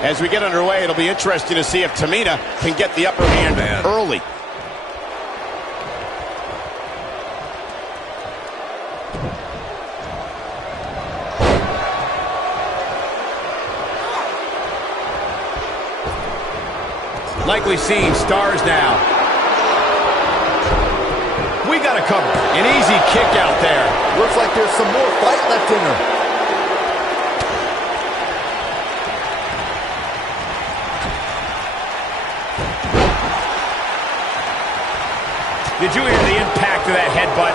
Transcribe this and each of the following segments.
As we get underway, it'll be interesting to see if Tamina can get the upper hand early. Likely seeing stars now. We got a cover. An easy kick out there. Looks like there's some more fight left in her. Did you hear the impact of that headbutt?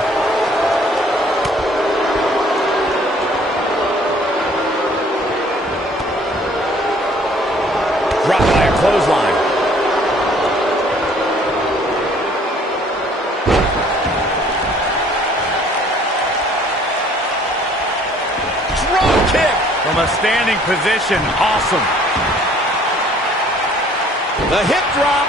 Dropped by a clothesline. Drop kick from a standing position. Awesome. The hip drop.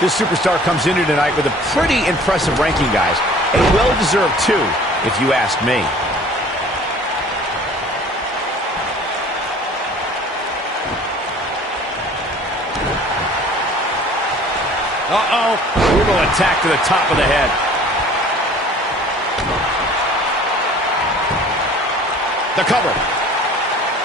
This superstar comes into tonight with a pretty impressive ranking, guys. A well-deserved 2, if you ask me. Uh-oh. Brutal attack to the top of the head. The cover.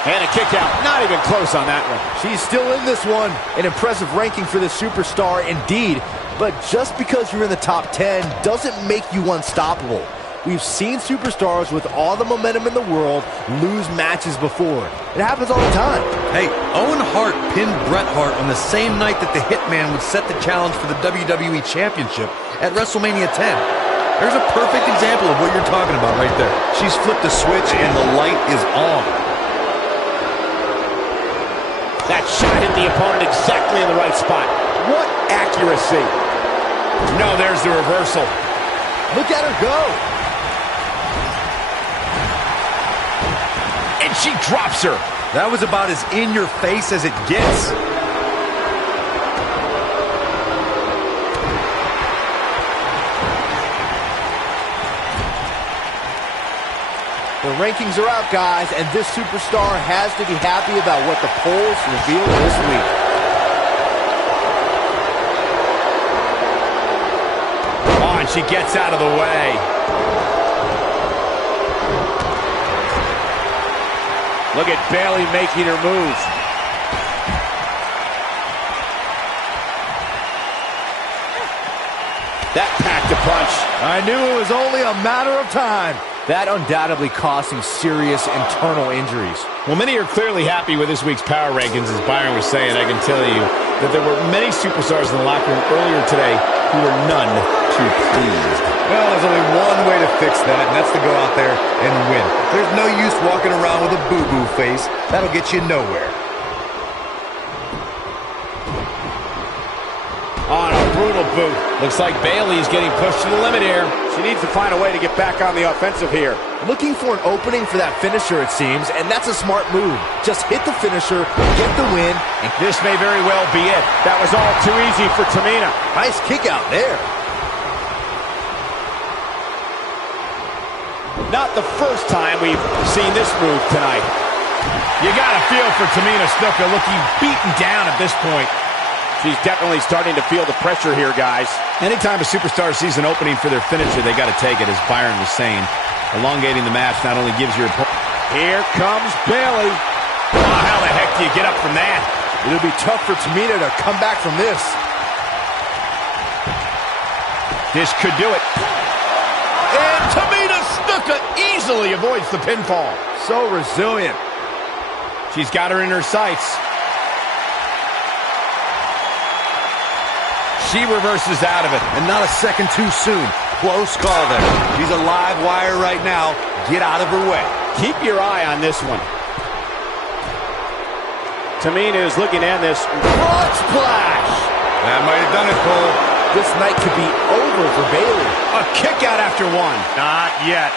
And a kick out. Not even close on that one. She's still in this one. An impressive ranking for this superstar indeed. But just because you're in the top 10 doesn't make you unstoppable. We've seen superstars with all the momentum in the world lose matches before. It happens all the time. Hey, Owen Hart pinned Bret Hart on the same night that the Hitman would set the challenge for the WWE Championship at WrestleMania 10. There's a perfect example of what you're talking about right there. She's flipped a switch and the light is on. That shot hit the opponent exactly in the right spot. What accuracy. No, there's the reversal. Look at her go. And she drops her. That was about as in your face as it gets. The rankings are out, guys, and this superstar has to be happy about what the polls reveal this week. Oh, and she gets out of the way. Look at Bayley making her move. That packed a punch. I knew it was only a matter of time. That undoubtedly caused some serious internal injuries. Well, many are clearly happy with this week's power rankings. As Byron was saying, I can tell you that there were many superstars in the locker room earlier today who were none too pleased. Well, there's only one way to fix that, and that's to go out there and win. There's no use walking around with a boo-boo face. That'll get you nowhere. On a brutal boot. Looks like Bayley's getting pushed to the limit here. She needs to find a way to get back on the offensive here. Looking for an opening for that finisher, it seems, and that's a smart move. Just hit the finisher, get the win, and this may very well be it. That was all too easy for Tamina. Nice kick out there. Not the first time we've seen this move tonight. You got a feel for Tamina Snuka looking beaten down at this point. She's definitely starting to feel the pressure here, guys. Anytime a superstar sees an opening for their finisher, they got to take it, as Byron was saying. Elongating the match not only gives your opponent... Here comes Bayley. Oh, how the heck do you get up from that? It'll be tough for Tamina to come back from this. This could do it. And Tamina Snuka easily avoids the pinfall. So resilient. She's got her in her sights. She reverses out of it. And not a second too soon. Close call there. She's a live wire right now. Get out of her way. Keep your eye on this one. Tamina is looking at this. Frog splash! That might have done it, Cole. This night could be over for Bayley. A kick out after one. Not yet.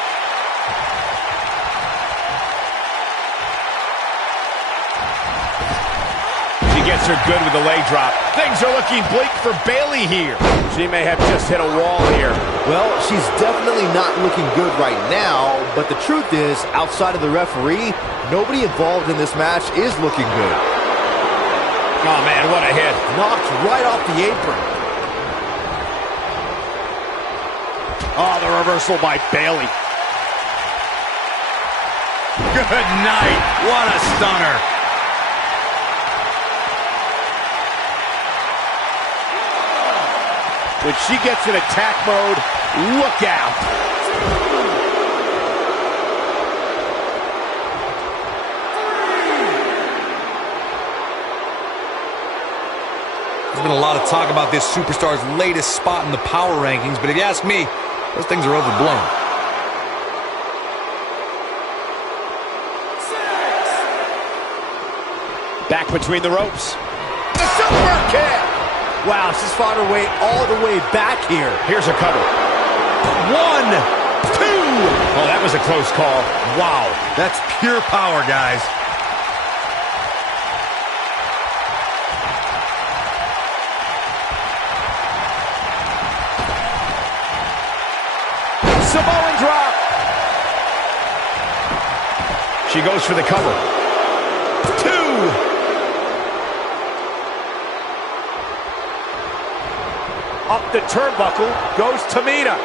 She gets her good with the leg drop. Things are looking bleak for Bayley here. She may have just hit a wall here. Well, she's definitely not looking good right now, but the truth is, outside of the referee, nobody involved in this match is looking good. Oh, man, what a hit. Knocked right off the apron. Oh, the reversal by Bayley. Good night. What a stunner. When she gets in attack mode, look out. There's been a lot of talk about this superstar's latest spot in the power rankings, but if you ask me, those things are overblown. Back between the ropes. The super kick! Wow, she's fought her way all the way back here. Here's a cover. 1, 2. Oh, that was a close call. Wow, that's pure power, guys. Samoan drop. She goes for the cover. 2. Up the turnbuckle goes Tamina.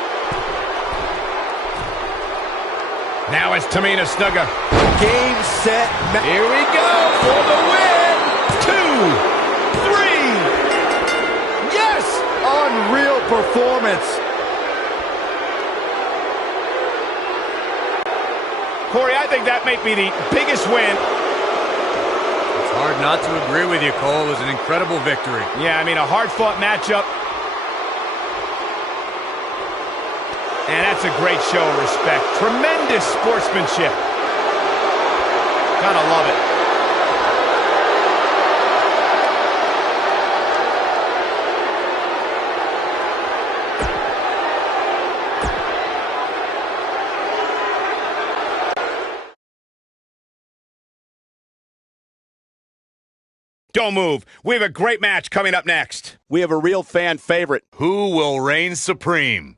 Now it's Tamina Snuka. Game, set, match. Here we go for the win. 2, 3. Yes! Unreal performance. Corey, I think that might be the biggest win. It's hard not to agree with you, Cole. It was an incredible victory. Yeah, I mean, a hard-fought matchup. And that's a great show of respect. Tremendous sportsmanship. Gotta love it. Don't move. We have a great match coming up next. We have a real fan favorite. Who will reign supreme?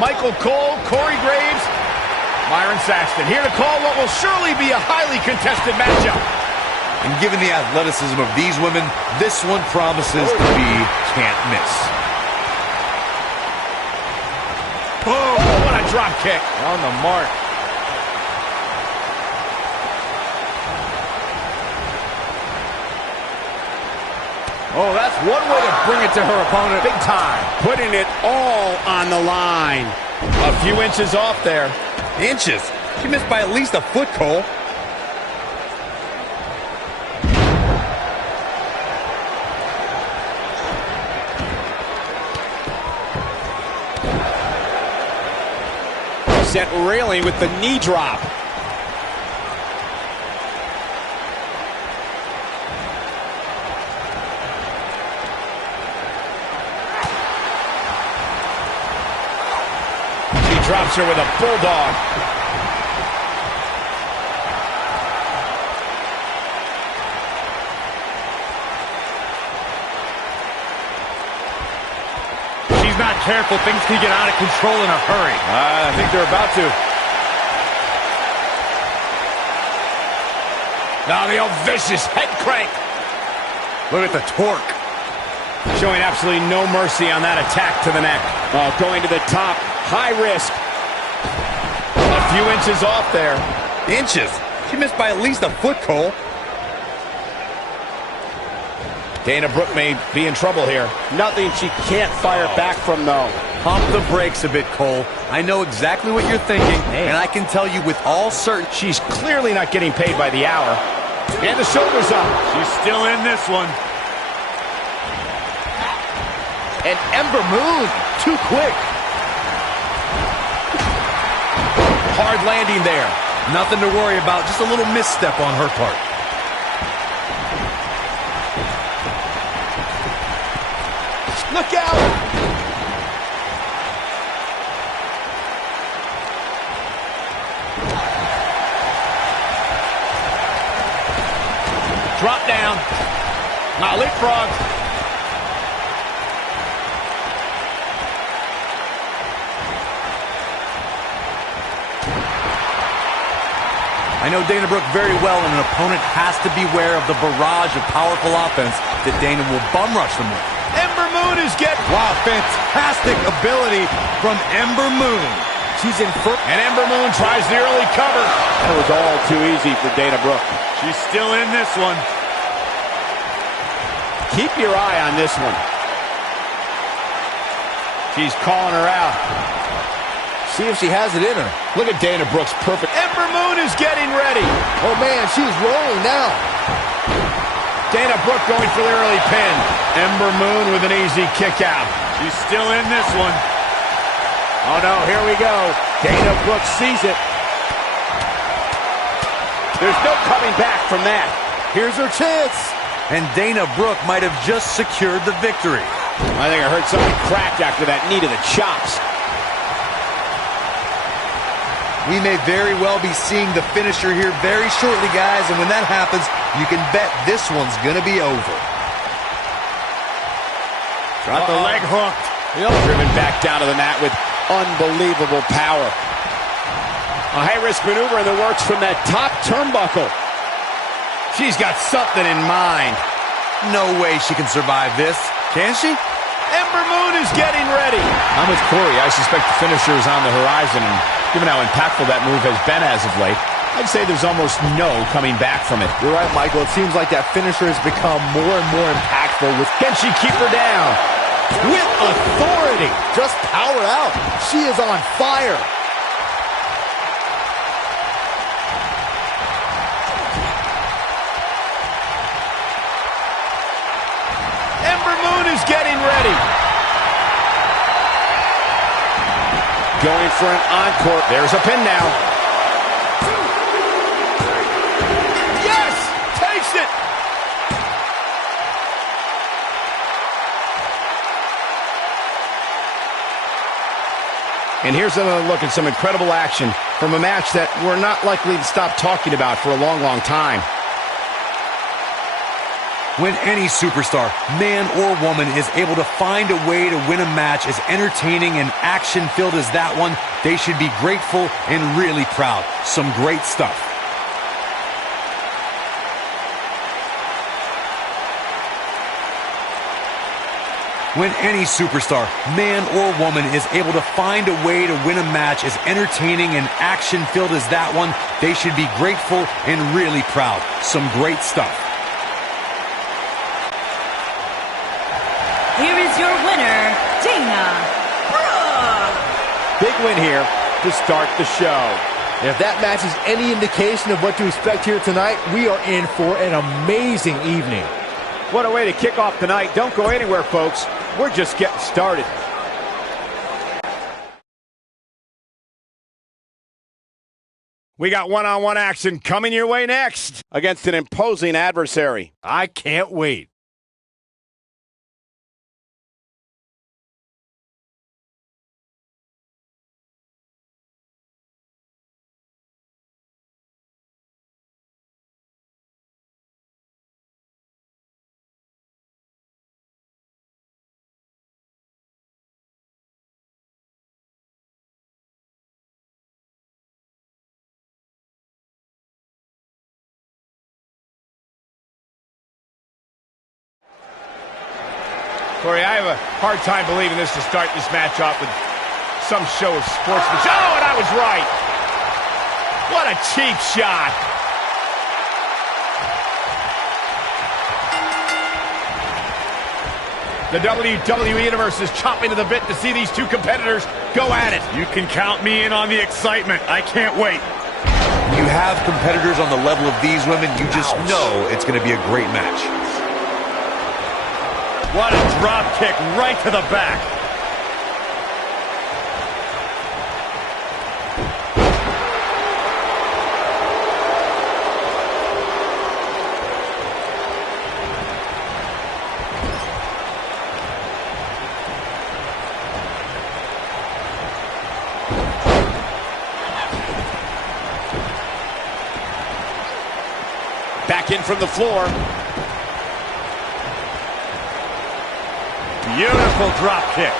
Michael Cole, Corey Graves, Byron Saxton, here to call what will surely be a highly contested matchup. And given the athleticism of these women, this one promises to be can't miss. Oh, what a drop kick. On the mark. Oh, that's one way to bring it to her opponent. Big time. Putting it all on the line. A few inches off there. Inches? She missed by at least a foot, Cole. Set railing with the knee drop. Drops her with a bulldog. She's not careful. Things can get out of control in a hurry. I think they're about to. Now the old vicious head crank. Look at the torque. Showing absolutely no mercy on that attack to the neck. Oh, going to the top. High risk. A few inches off there. Inches? She missed by at least a foot, Cole. Dana Brooke may be in trouble here. Nothing she can't fire back from, though. Pump the brakes a bit, Cole. I know exactly what you're thinking, and I can tell you with all certainty she's clearly not getting paid by the hour. And the shoulders up. She's still in this one. And Ember Moon, too quick. Hard landing there. Nothing to worry about, just a little misstep on her part. Look out! Drop down. Now leapfrog. I know Dana Brooke very well, and an opponent has to beware of the barrage of powerful offense that Dana will bum rush them with. Ember Moon is getting... Wow, fantastic ability from Ember Moon. She's in first. And Ember Moon tries the early cover. That was all too easy for Dana Brooke. She's still in this one. Keep your eye on this one. She's calling her out. See if she has it in her. Look at Dana Brooke's perfect. Ember Moon is getting ready. Oh, man, she's rolling now. Dana Brooke going for the early pin. Ember Moon with an easy kick out. She's still in this one. Oh, no, here we go. Dana Brooke sees it. There's no coming back from that. Here's her chance. And Dana Brooke might have just secured the victory. I think I heard somebody crack after that knee to the chops. We may very well be seeing the finisher here very shortly, guys, and when that happens, you can bet this one's gonna be over. Got the leg hooked. Driven back down to the mat with unbelievable power. A high-risk maneuver in the works from that top turnbuckle. She's got something in mind. No way she can survive this, can she? Ember Moon is getting ready. I'm with Corey. I suspect the finisher is on the horizon, and given how impactful that move has been as of late, I'd say there's almost no coming back from it. You're right, Michael. It seems like that finisher has become more and more impactful. Can she keep her down? With authority. Just power out. She is on fire. Ember Moon is getting ready. Going for an encore. There's a pin now. Yes! Takes it! And here's another look at some incredible action from a match that we're not likely to stop talking about for a long, long time. When any superstar, man or woman, is able to find a way to win a match as entertaining and action-filled as that one, they should be grateful and really proud. Some great stuff. When any superstar, man or woman, is able to find a way to win a match as entertaining and action-filled as that one, they should be grateful and really proud. Some great stuff. Here is your winner, Dana Brooke. Big win here to start the show. If that match is any indication of what to expect here tonight, we are in for an amazing evening. What a way to kick off tonight. Don't go anywhere, folks. We're just getting started. We got one-on-one action coming your way next against an imposing adversary. I can't wait. Corey, I have a hard time believing this to start this match off with some show of sportsmanship. Oh, and I was right. What a cheap shot. The WWE Universe is chopping to the bit to see these two competitors go at it. You can count me in on the excitement. I can't wait. You have competitors on the level of these women, you just know it's going to be a great match. What a drop kick right to the back. Back in from the floor. Beautiful drop kick.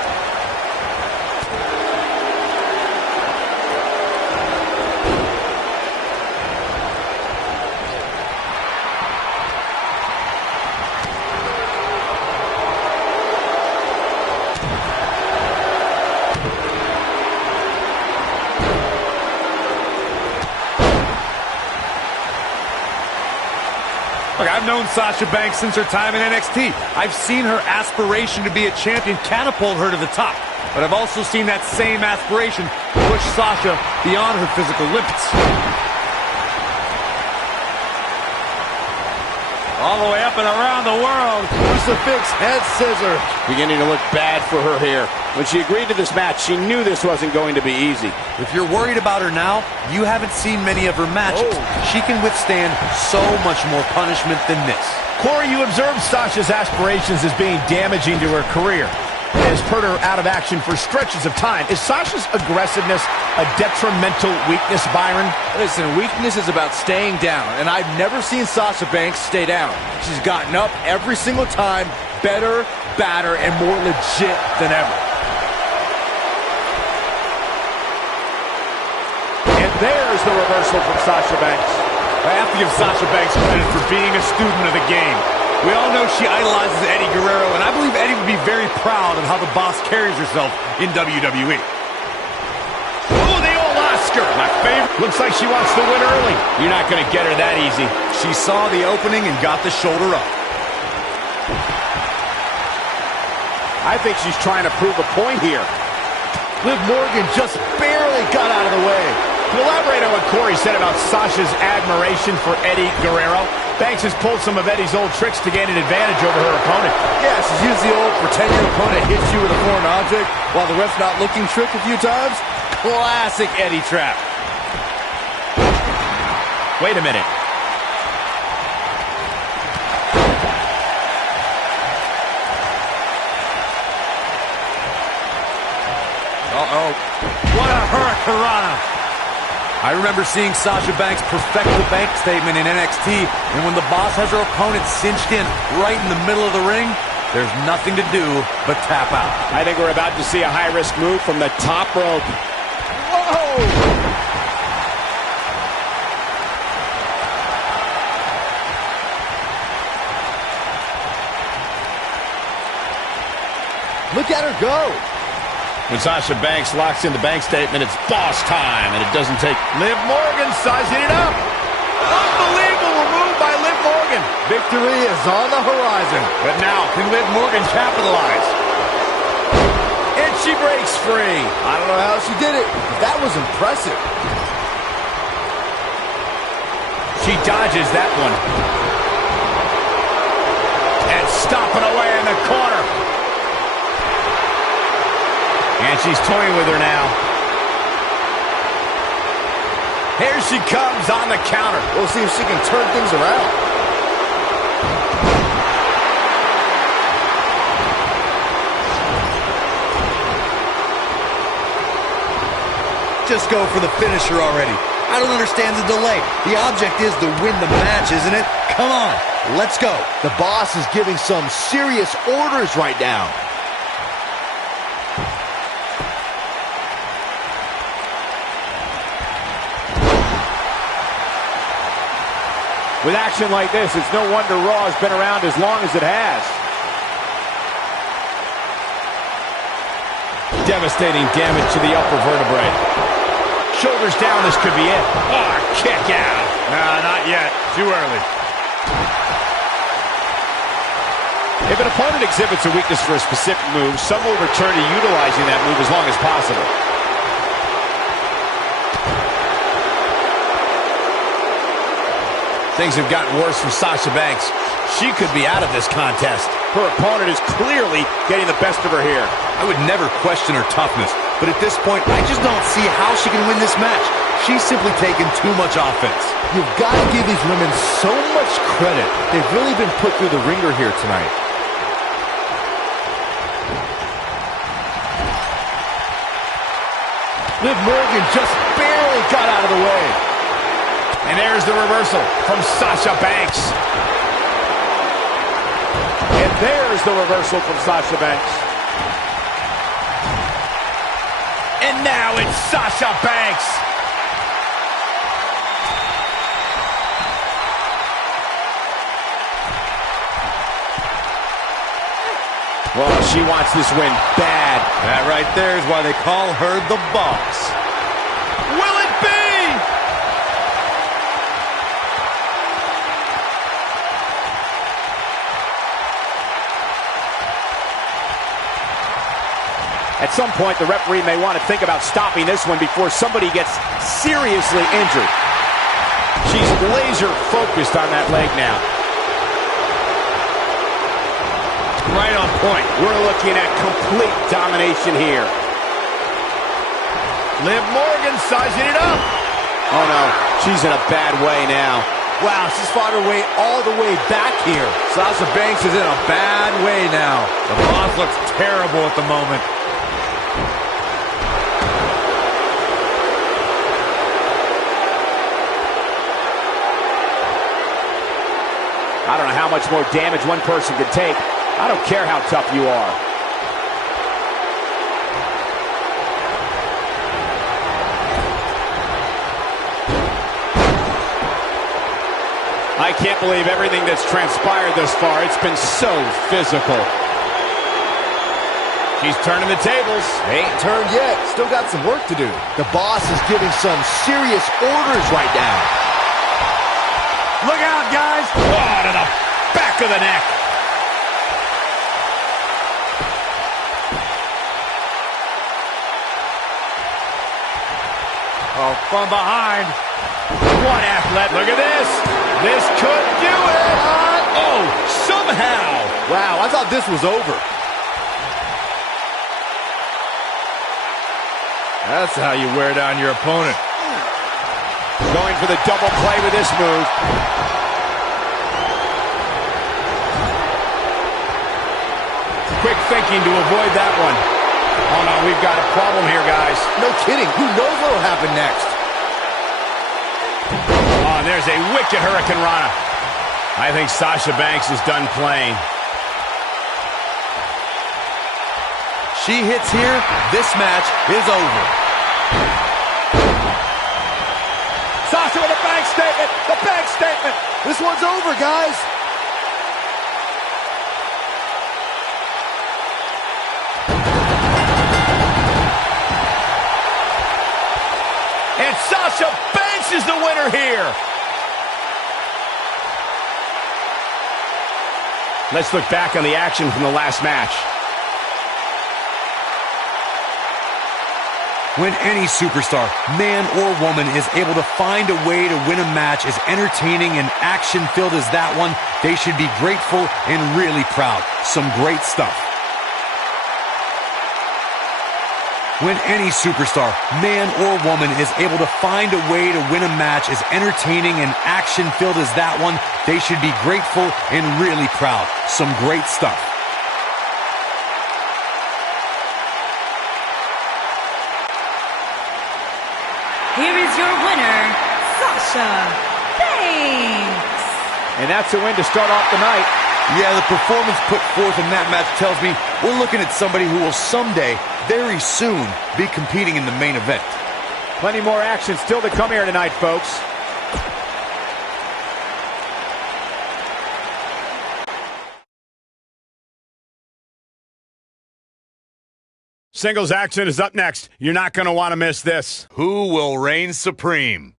Look, I've known Sasha Banks since her time in NXT. I've seen her aspiration to be a champion catapult her to the top. But I've also seen that same aspiration push Sasha beyond her physical limits. All the way up and around the world. Crucifix head scissor. Beginning to look bad for her here. When she agreed to this match, she knew this wasn't going to be easy. If you're worried about her now, you haven't seen many of her matches. She can withstand so much more punishment than this. Corey, you observed Sasha's aspirations as being damaging to her career. Has put her out of action for stretches of time. Is Sasha's aggressiveness a detrimental weakness, Byron? Listen, weakness is about staying down, and I've never seen Sasha Banks stay down. She's gotten up every single time, better, badder, and more legit than ever. And there's the reversal from Sasha Banks. I have to give Sasha Banks credit for being a student of the game. We all know she idolizes Eddie Guerrero, and I believe Eddie would be very proud of how the Boss carries herself in WWE. Oh, the old Oscar. My favorite. Looks like she wants to win early. You're not going to get her that easy. She saw the opening and got the shoulder up. I think she's trying to prove a point here. Liv Morgan just barely got out of the way. To elaborate on what Corey said about Sasha's admiration for Eddie Guerrero, Banks has pulled some of Eddie's old tricks to gain an advantage over her opponent. Yeah, she's used the old pretend your opponent hits you with a foreign object while the ref's not looking trick a few times. Classic Eddie trap. Wait a minute. Uh-oh. What a hurricanrana. I remember seeing Sasha Banks perfect the bank statement in NXT, and when the Boss has her opponent cinched in right in the middle of the ring, there's nothing to do but tap out. I think we're about to see a high-risk move from the top rope. Whoa! Look at her go. When Sasha Banks locks in the bank statement, it's boss time, and it doesn't take... Liv Morgan sizing it up. Unbelievable move by Liv Morgan. Victory is on the horizon. But now, can Liv Morgan capitalize? And she breaks free. I don't know how she did it. That was impressive. She dodges that one. And stomping away in the corner. And she's toying with her now. Here she comes on the counter. We'll see if she can turn things around. Just go for the finisher already. I don't understand the delay. The object is to win the match, isn't it? Come on, let's go. The Boss is giving some serious orders right now. With action like this, it's no wonder Raw has been around as long as it has. Devastating damage to the upper vertebrae. Shoulders down, this could be it. Oh, kick out. Nah, not yet. Too early. If an opponent exhibits a weakness for a specific move, some will return to utilizing that move as long as possible. Things have gotten worse for Sasha Banks. She could be out of this contest. Her opponent is clearly getting the best of her here. I would never question her toughness, but at this point, I just don't see how she can win this match. She's simply taken too much offense. You've got to give these women so much credit. They've really been put through the ringer here tonight. Liv Morgan just barely got out of the way. And there's the reversal from Sasha Banks. And there's the reversal from Sasha Banks. And now it's Sasha Banks. Well, she wants this win bad. That right there is why they call her the boss. Will it be? At some point, the referee may want to think about stopping this one before somebody gets seriously injured. She's laser focused on that leg now. Right on point. We're looking at complete domination here. Liv Morgan sizing it up. Oh no, she's in a bad way now. Wow, she's fought her way all the way back here. Sasha Banks is in a bad way now. The boss looks terrible at the moment. I don't know how much more damage one person could take. I don't care how tough you are. I can't believe everything that's transpired thus far. It's been so physical. She's turning the tables. They ain't turned yet. Still got some work to do. The boss is giving some serious orders right now. Look out, guys. Oh, to the back of the neck. Oh, from behind. What athlete. Look at this. This could do it. Oh, somehow. Wow, I thought this was over. That's how you wear down your opponent. Going for the double play with this move. Quick thinking to avoid that one. Oh no, we've got a problem here, guys. No kidding. Who knows what will happen next? Oh, and there's a wicked Hurricane Rana. I think Sasha Banks is done playing. She hits here, this match is over. Sasha with a bank statement. The bank statement. This one's over, guys. And Sasha Banks is the winner here. Let's look back on the action from the last match. When any superstar, man or woman, is able to find a way to win a match as entertaining and action-filled as that one, they should be grateful and really proud. Some great stuff. When any superstar, man or woman, is able to find a way to win a match as entertaining and action-filled as that one, they should be grateful and really proud. Some great stuff. Here is your winner, Sasha Banks. And that's a win to start off the night. Yeah, the performance put forth in that match tells me we're looking at somebody who will someday, very soon, be competing in the main event. Plenty more action still to come here tonight, folks. Singles action is up next. You're not going to want to miss this. Who will reign supreme?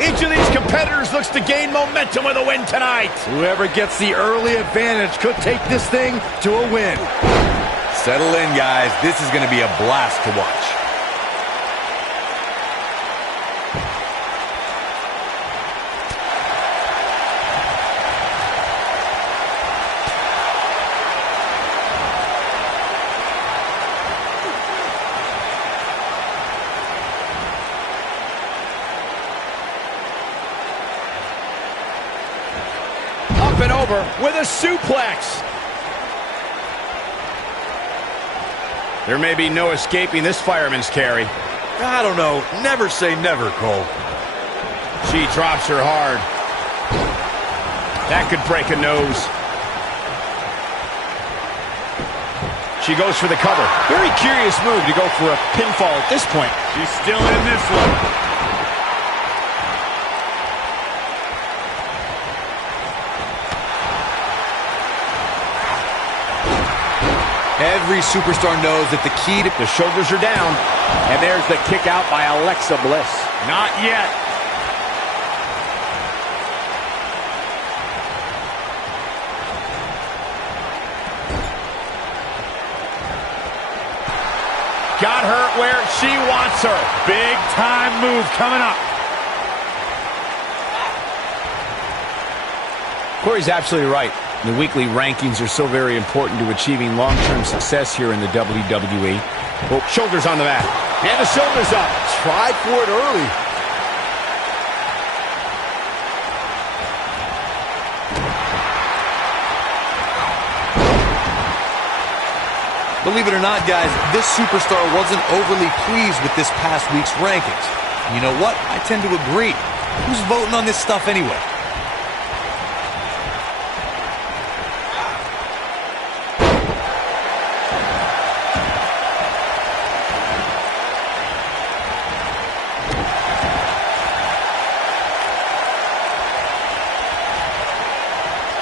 Each of these competitors looks to gain momentum with a win tonight. Whoever gets the early advantage could take this thing to a win. Settle in, guys. This is going to be a blast to watch. Up and over with a suplex. There may be no escaping this fireman's carry. I don't know. Never say never, Cole. She drops her hard. That could break a nose. She goes for the cover. Very curious move to go for a pinfall at this point. She's still in this one. Every superstar knows that the key to... The shoulders are down. And there's the kick out by Alexa Bliss. Not yet. Got her where she wants her. Big time move coming up. Corey's absolutely right. The weekly rankings are so very important to achieving long-term success here in the WWE. Oh, shoulders on the mat. And the shoulders up. Tried for it early. Believe it or not, guys, this superstar wasn't overly pleased with this past week's rankings. You know what? I tend to agree. Who's voting on this stuff anyway?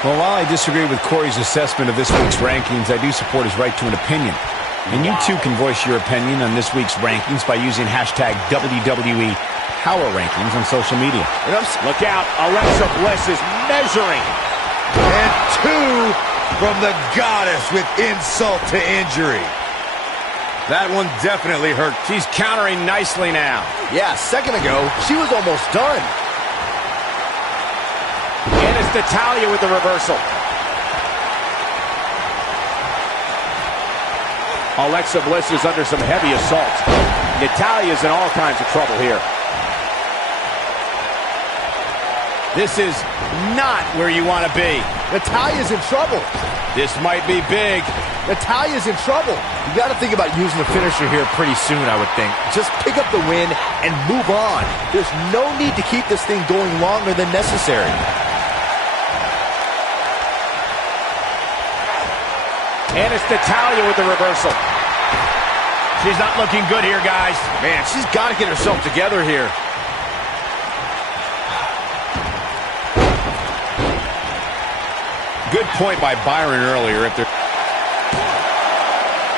Well, while I disagree with Corey's assessment of this week's rankings, I do support his right to an opinion. And you too can voice your opinion on this week's rankings by using hashtag WWE Power Rankings on social media. Look out, Alexa Bliss is measuring. And two from the goddess with insult to injury. That one definitely hurt. She's countering nicely now. Yeah, a second ago, she was almost done. And it's Natalya with the reversal. Alexa Bliss is under some heavy assault. Natalya's in all kinds of trouble here. This is not where you want to be. Natalya's in trouble. This might be big. Natalya's in trouble. You got to think about using the finisher here pretty soon, I would think. Just pick up the win and move on. There's no need to keep this thing going longer than necessary. And it's Natalya with the reversal. She's not looking good here, guys. Man, she's got to get herself together here. Good point by Byron earlier.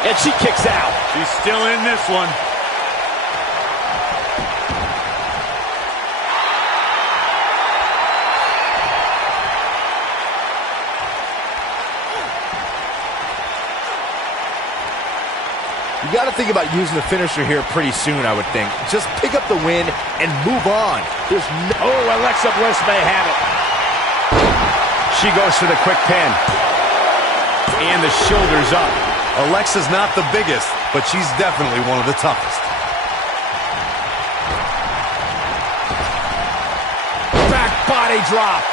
And she kicks out. She's still in this one. You got to think about using the finisher here pretty soon, I would think. Just pick up the win and move on. There's no... Oh, Alexa Bliss may have it. She goes for the quick pin. And the shoulders up. Alexa's not the biggest, but she's definitely one of the toughest. Back body drop.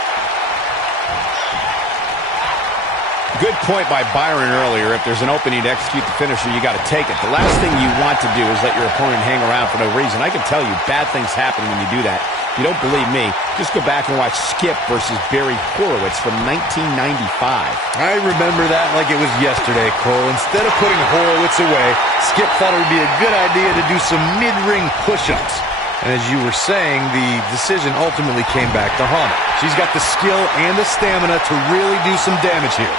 Good point by Byron earlier. If there's an opening to execute the finisher, you got to take it. The last thing you want to do is let your opponent hang around for no reason. I can tell you bad things happen when you do that. If you don't believe me, just go back and watch Skip versus Barry Horowitz from 1995. I remember that like it was yesterday, Cole. Instead of putting Horowitz away, Skip thought it would be a good idea to do some mid-ring push-ups. And as you were saying, the decision ultimately came back to haunt her. She's got the skill and the stamina to really do some damage here.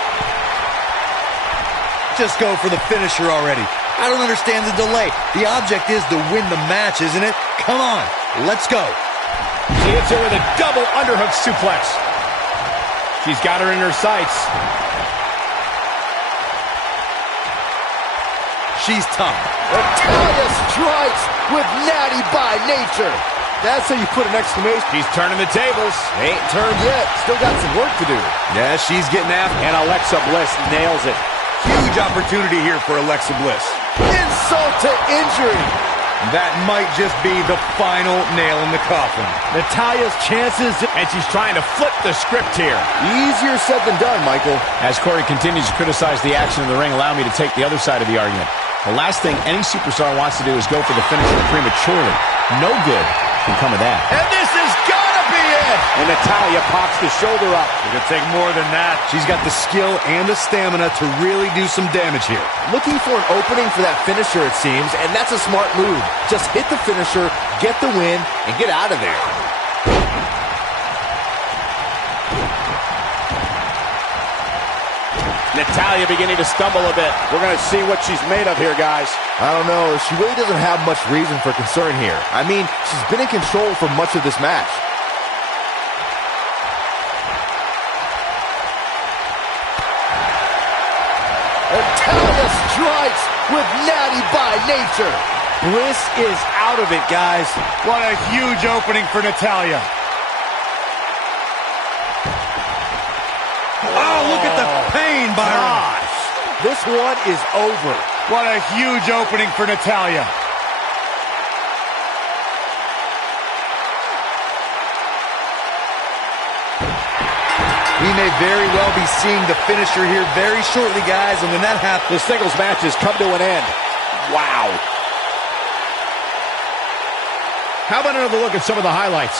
Just go for the finisher already. I don't understand the delay. The object is to win the match, isn't it? Come on, let's go. She hits her with a double underhook suplex. She's got her in her sights. She's tough. Natalya strikes with natty by nature. That's how you put an exclamation. She's turning the tables. Ain't turned yet. Still got some work to do. Yeah, she's getting after. And Alexa Bliss nails it. Huge opportunity here for Alexa Bliss. Insult to injury. That might just be the final nail in the coffin. Natalya's chances. And she's trying to flip the script here. Easier said than done, Michael. As Corey continues to criticize the action in the ring, allow me to take the other side of the argument. The last thing any superstar wants to do is go for the finisher prematurely. No good can come of that. And this is gotta be it! And Natalya pops the shoulder up. It could take more than that. She's got the skill and the stamina to really do some damage here. Looking for an opening for that finisher, it seems, and that's a smart move. Just hit the finisher, get the win, and get out of there. Natalya beginning to stumble a bit. We're going to see what she's made of here, guys. I don't know. She really doesn't have much reason for concern here. I mean, she's been in control for much of this match. Natalya strikes with natty by nature. Bliss is out of it, guys. What a huge opening for Natalya. Oh, look at the pain, Byron. Gosh, this one is over. What a huge opening for Natalya. We may very well be seeing the finisher here very shortly, guys, and when that happens, The singles match has come to an end. Wow. How about another look at some of the highlights?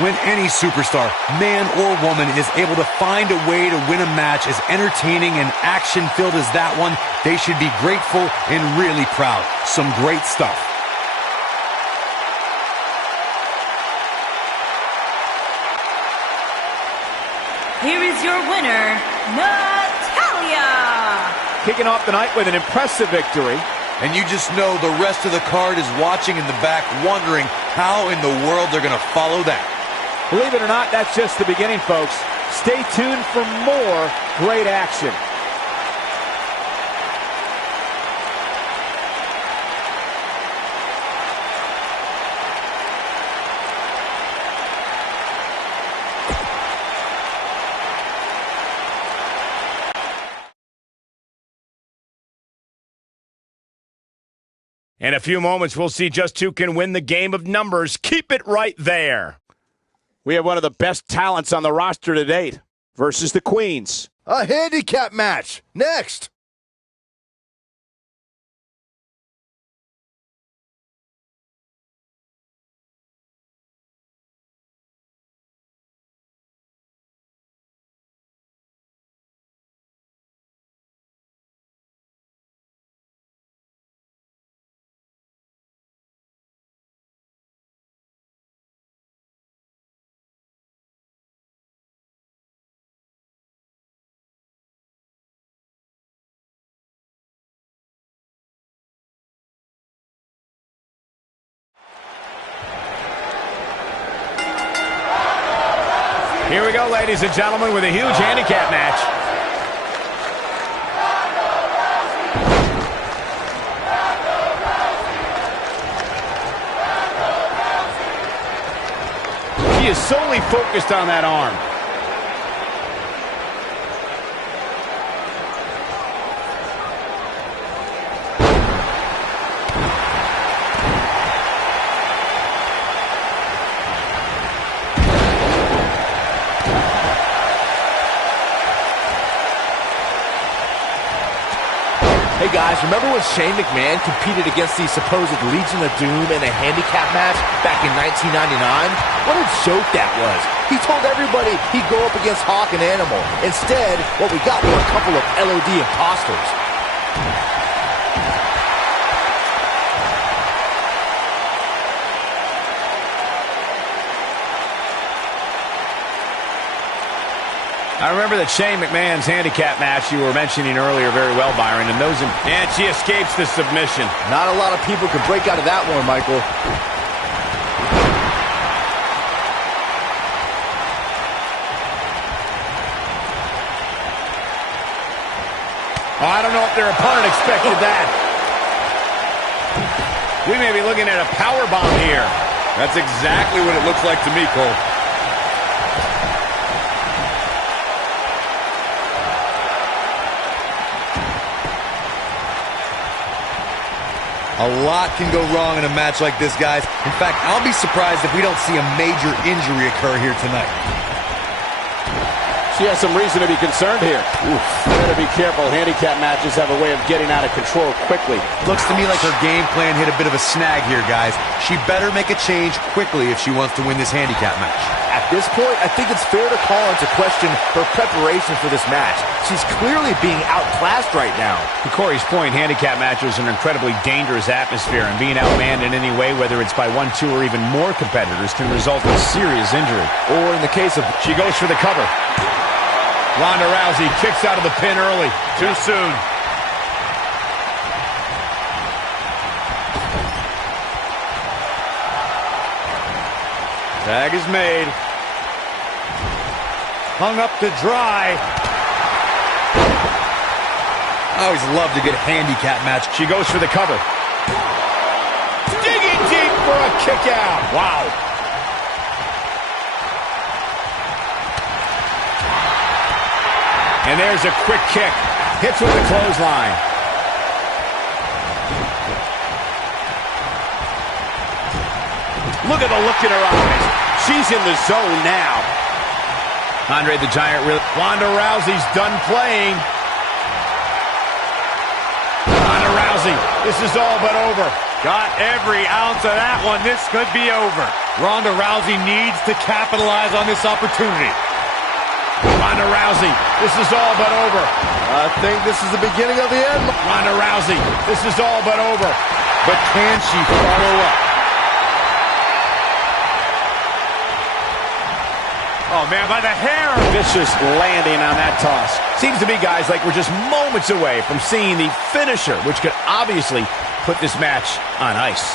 when any superstar, man or woman, is able to find a way to win a match as entertaining and action-filled as that one, they should be grateful and really proud. Some great stuff. Here is your winner, Natalya. Kicking off the night with an impressive victory. And you just know the rest of the card is watching in the back, wondering how in the world they're going to follow that. Believe it or not, that's just the beginning, folks. Stay tuned for more great action. In a few moments, we'll see just who can win the game of numbers. Keep it right there. We have one of the best talents on the roster to date versus the Queens. A handicap match. Next. Here we go, ladies and gentlemen, with a huge handicap match. She is solely focused on that arm. Hey guys, remember when Shane McMahon competed against the supposed Legion of Doom in a handicap match back in 1999? What a joke that was. He told everybody he'd go up against Hawk and Animal. Instead, what we got were a couple of LOD imposters. I remember that Shane McMahon's handicap match you were mentioning earlier very well, Byron, and and she escapes the submission. Not a lot of people could break out of that one, Michael. Oh, I don't know if their opponent expected that. We may be looking at a power bomb here. That's exactly what it looks like to me, Cole. A lot can go wrong in a match like this, guys. In fact, I'll be surprised if we don't see a major injury occur here tonight. She has some reason to be concerned here. Oof. Better be careful. Handicap matches have a way of getting out of control quickly. Looks to me like her game plan hit a bit of a snag here, guys. She better make a change quickly if she wants to win this handicap match. At this point, I think it's fair to call into question her preparation for this match. She's clearly being outclassed right now. To Corey's point, handicap matches are an incredibly dangerous atmosphere, and being outmanned in any way, whether it's by one, two, or even more competitors, can result in serious injury. Or in the case of... She goes for the cover. Ronda Rousey kicks out of the pin early. Too soon. Tag is made. Hung up to dry. I always loved a good handicap match. She goes for the cover. Digging deep for a kick out. Wow. And there's a quick kick. Hits with the clothesline. Look at the look in her eyes. She's in the zone now. Andre the Giant really... Ronda Rousey's done playing. Ronda Rousey, this is all but over. Got every ounce of that one. This could be over. Ronda Rousey needs to capitalize on this opportunity. Ronda Rousey, this is all but over. I think this is the beginning of the end. Ronda Rousey, this is all but over. But can she follow up? Oh, man, by the hair. Vicious landing on that toss. Seems to me, guys, like we're just moments away from seeing the finisher, which could obviously put this match on ice.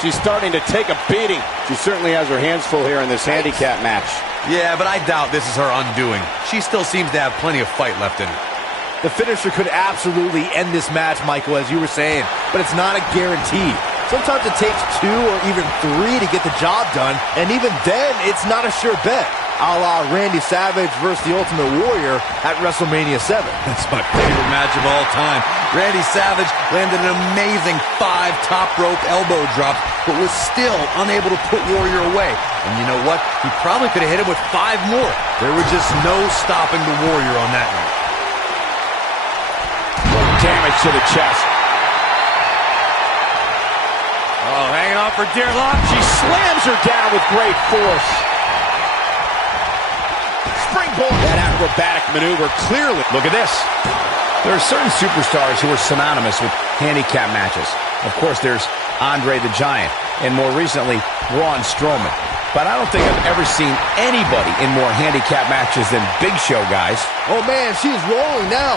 She's starting to take a beating. She certainly has her hands full here in this handicap match. Yeah, but I doubt this is her undoing. She still seems to have plenty of fight left in her. The finisher could absolutely end this match, Michael, as you were saying, but it's not a guarantee. Sometimes it takes 2 or even 3 to get the job done, and even then, it's not a sure bet. A la Randy Savage versus the Ultimate Warrior at WrestleMania 7. That's my favorite match of all time. Randy Savage landed an amazing 5 top rope elbow drops, but was still unable to put Warrior away. And you know what? He probably could have hit him with 5 more. There was just no stopping the Warrior on that night. Damage to the chest. Oh, hanging on for dear life. She slams her down with great force. Springboard. That acrobatic maneuver clearly. Look at this. There are certain superstars who are synonymous with handicap matches. Of course, there's Andre the Giant, and more recently, Braun Strowman. But I don't think I've ever seen anybody in more handicap matches than Big Show, guys. Oh, man, she's rolling now.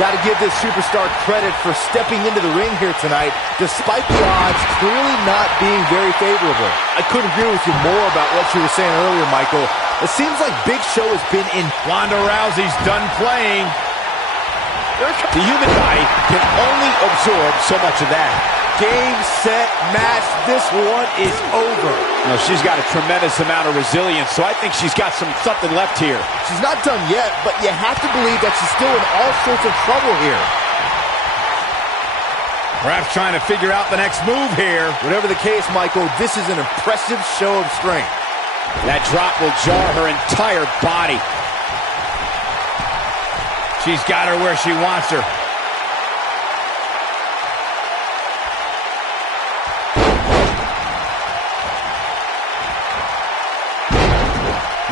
Got to give this superstar credit for stepping into the ring here tonight, despite the odds clearly not being very favorable. I couldn't agree with you more about what you were saying earlier, Michael. It seems like Big Show has been in... Ronda Rousey's done playing. The human body can only absorb so much of that. Game, set, match. This one is over. No, she's got a tremendous amount of resilience, so I think she's got something left here. She's not done yet, but you have to believe that she's still in all sorts of trouble here. Perhaps trying to figure out the next move here. Whatever the case, Michael, this is an impressive show of strength. That drop will jar her entire body. She's got her where she wants her.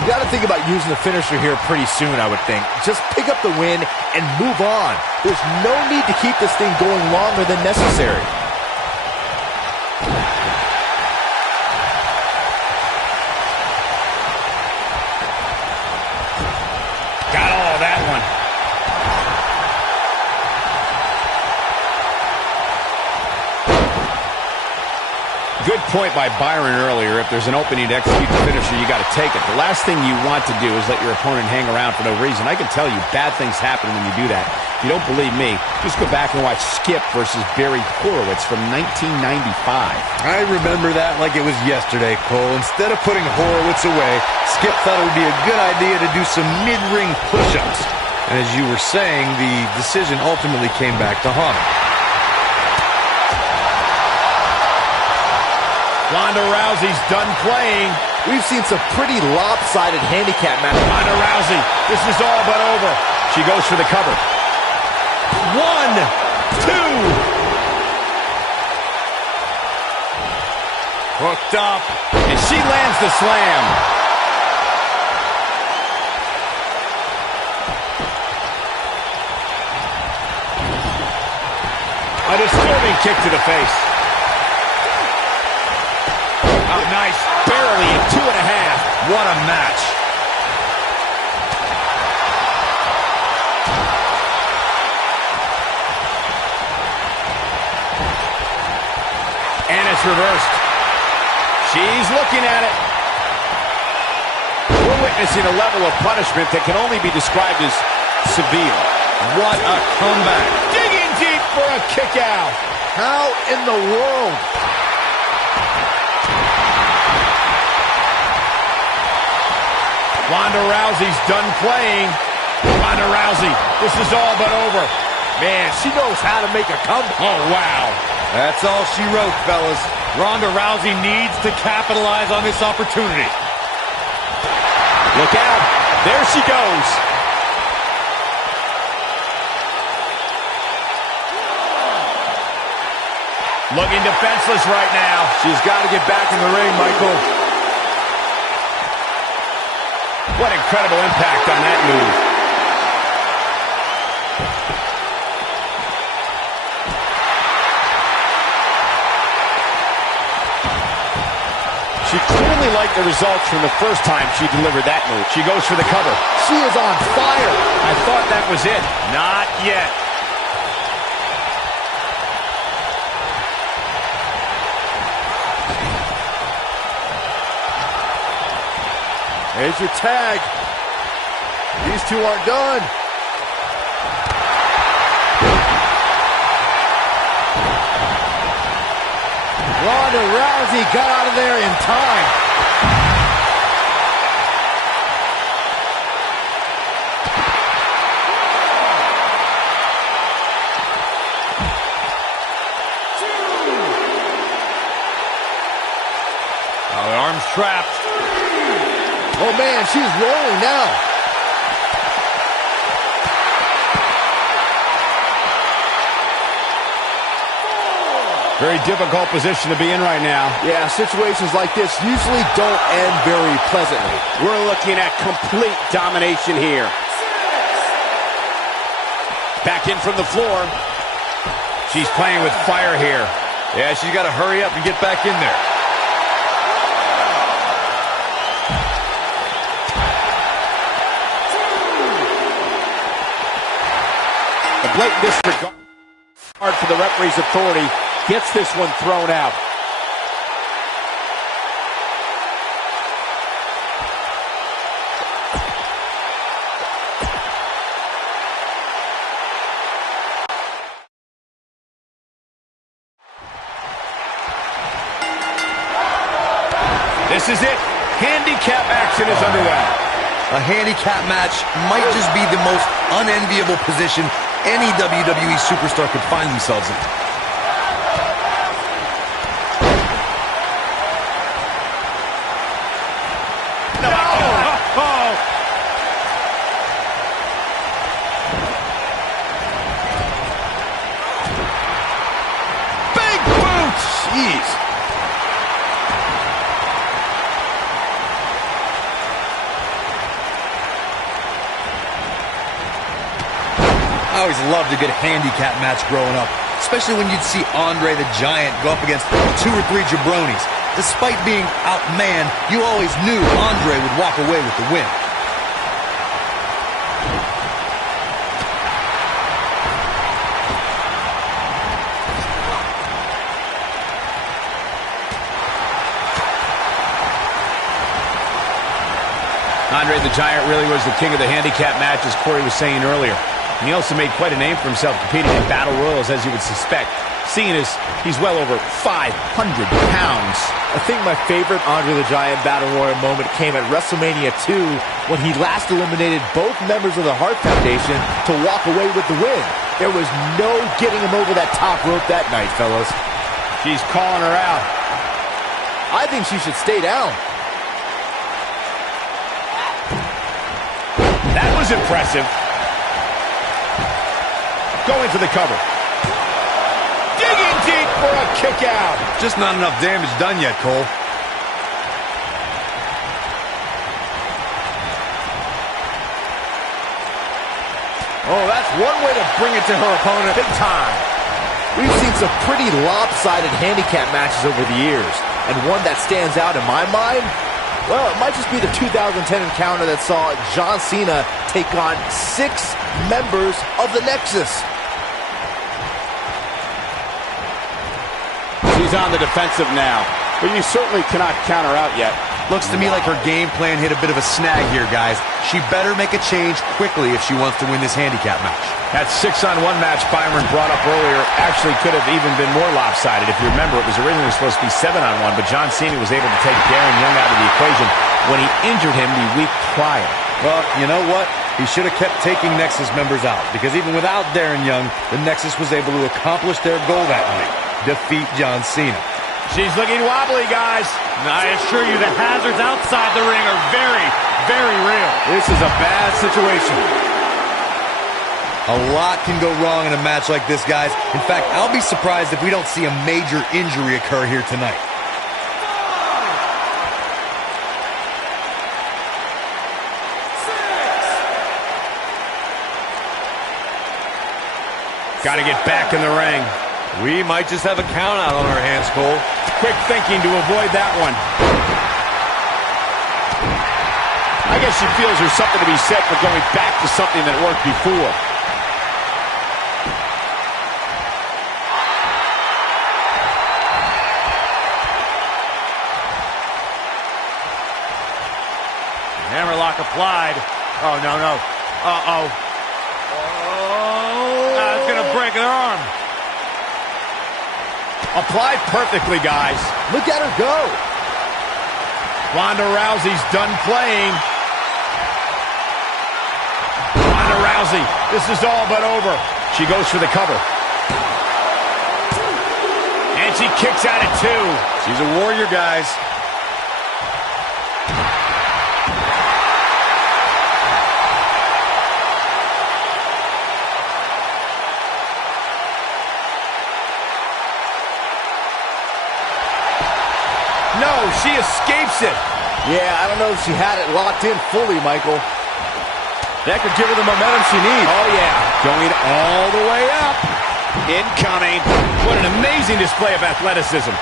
You got to think about using the finisher here pretty soon, I would think. Just pick up the win and move on. There's no need to keep this thing going longer than necessary. Got all of that one. Good point by Byron earlier. If there's an opening to execute the finisher, you got to take it. The last thing you want to do is let your opponent hang around for no reason. I can tell you bad things happen when you do that. If you don't believe me, just go back and watch Skip versus Barry Horowitz from 1995. I remember that like it was yesterday, Cole. Instead of putting Horowitz away, Skip thought it would be a good idea to do some mid-ring push-ups. And as you were saying, the decision ultimately came back to haunt him. Ronda Rousey's done playing. We've seen some pretty lopsided handicap matches. Ronda Rousey, this is all but over. She goes for the cover. 1, 2. Hooked up. And she lands the slam. A disturbing kick to the face. Oh, nice. Barely in 2.5. What a match. And it's reversed. She's looking at it. We're witnessing a level of punishment that can only be described as severe. What a comeback. Digging deep for a kick out. How in the world? Ronda Rousey's done playing. Ronda Rousey, this is all but over. Man, she knows how to make a comeback. Oh, wow. That's all she wrote, fellas. Ronda Rousey needs to capitalize on this opportunity. Look out. There she goes. Looking defenseless right now. She's got to get back in the ring, Michael. What incredible impact on that move. She clearly liked the results from the first time she delivered that move. She goes for the cover. She is on fire. I thought that was it. Not yet. There's your tag. These two aren't done. Ronda Rousey got out of there in time. Oh, the arm's trapped. Oh, man, she's rolling now. Very difficult position to be in right now. Yeah, situations like this usually don't end very pleasantly. We're looking at complete domination here. Back in from the floor. She's playing with fire here. Yeah, she's got to hurry up and get back in there. The blatant disregard for the referee's authority gets this one thrown out. This is it. Handicap action is underway. A handicap match might just be the most unenviable position any WWE superstar could find themselves in. Big boots! Jeez. I always loved a good handicap match growing up, especially when you'd see Andre the Giant go up against 2 or 3 jabronis. Despite being outmanned, you always knew Andre would walk away with the win. Andre the Giant really was the king of the handicap match, as Corey was saying earlier. And he also made quite a name for himself competing in battle royals, as you would suspect, seeing as he's well over 500 pounds. I think my favorite Andre the Giant Battle Royal moment came at WrestleMania 2 when he last eliminated both members of the Hart Foundation to walk away with the win. There was no getting him over that top rope that night, fellas. She's calling her out. I think she should stay down. That was impressive. Going for the cover. Digging deep for a kick out. Just not enough damage done yet, Cole. Oh, that's one way to bring it to her opponent. Big time. We've seen some pretty lopsided handicap matches over the years. And one that stands out in my mind, well, it might just be the 2010 encounter that saw John Cena take on 6 members of the Nexus. She's on the defensive now, but you certainly cannot count her out yet. Looks to me like her game plan hit a bit of a snag here, guys. She better make a change quickly if she wants to win this handicap match. That 6-on-1 match Byron brought up earlier actually could have even been more lopsided. If you remember, it was originally supposed to be 7-on-1, but John Cena was able to take Darren Young out of the equation when he injured him the week prior. Well, you know what? He should have kept taking Nexus members out, because even without Darren Young, the Nexus was able to accomplish their goal that night: defeat John Cena. She's looking wobbly, guys. And I assure you, the hazards outside the ring are very, very real. This is a bad situation. A lot can go wrong in a match like this, guys. In fact, I'll be surprised if we don't see a major injury occur here tonight. Got to get back in the ring. We might just have a count out on our hands, Cole. Quick thinking to avoid that one. I guess she feels there's something to be said for going back to something that worked before. Hammerlock applied. Oh, no, no. Uh-oh. It's going to break her arm. Applied perfectly, guys. Look at her go. Ronda Rousey's done playing. Ronda Rousey, this is all but over. She goes for the cover. And she kicks out at 2. She's a warrior, guys. No, she escapes it. Yeah, I don't know if she had it locked in fully, Michael. That could give her the momentum she needs. Oh, yeah. Going all the way up. Incoming. What an amazing display of athleticism.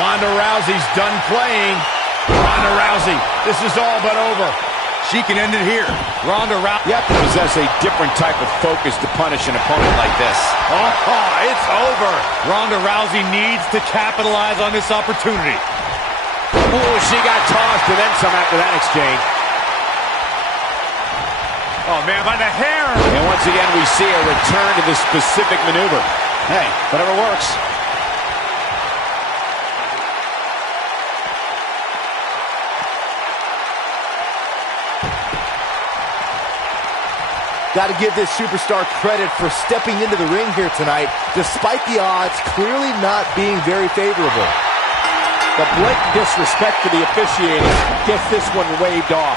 Ronda Rousey's done playing. Ronda Rousey, this is all but over. She can end it here. Ronda Rousey. You have to possess a different type of focus to punish an opponent like this. Oh, it's over. Ronda Rousey needs to capitalize on this opportunity. Oh, she got tossed and then some after that exchange. Oh, man, by the hair. And once again, we see a return to this specific maneuver. Hey, whatever works. Got to give this superstar credit for stepping into the ring here tonight, despite the odds clearly not being very favorable. The blatant disrespect for the officiating gets this one waved off.